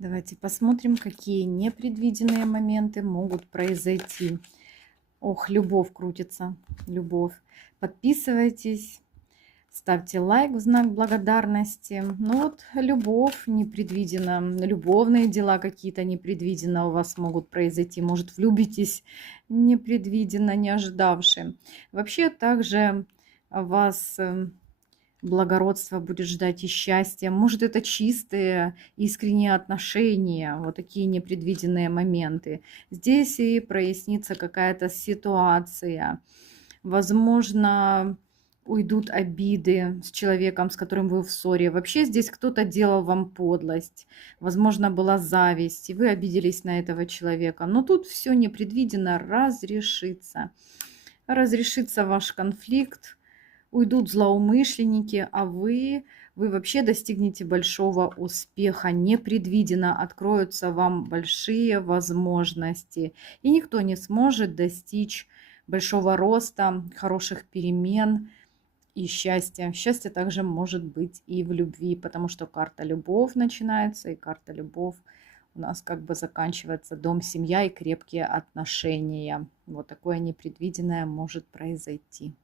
Давайте посмотрим, какие непредвиденные моменты могут произойти. Ох, любовь крутится, любовь. Подписывайтесь, ставьте лайк в знак благодарности. Ну вот, любовь непредвиденно, любовные дела какие-то непредвиденно у вас могут произойти. Может, влюбитесь непредвиденно, не ожидавшие. Вообще, также вас благородство будет ждать и счастье. Может, это чистые, искренние отношения, вот такие непредвиденные моменты. Здесь и прояснится какая-то ситуация. Возможно, уйдут обиды с человеком, с которым вы в ссоре. Вообще здесь кто-то делал вам подлость. Возможно, была зависть, и вы обиделись на этого человека. Но тут все непредвиденно разрешится. Разрешится ваш конфликт, уйдут злоумышленники, а вы вообще достигнете большого успеха. Непредвиденно откроются вам большие возможности. И никто не сможет достичь большого роста, хороших перемен и счастья. Счастье также может быть и в любви, потому что карта любовь начинается, и карта любовь у нас как бы заканчивается дом, семья и крепкие отношения. Вот такое непредвиденное может произойти.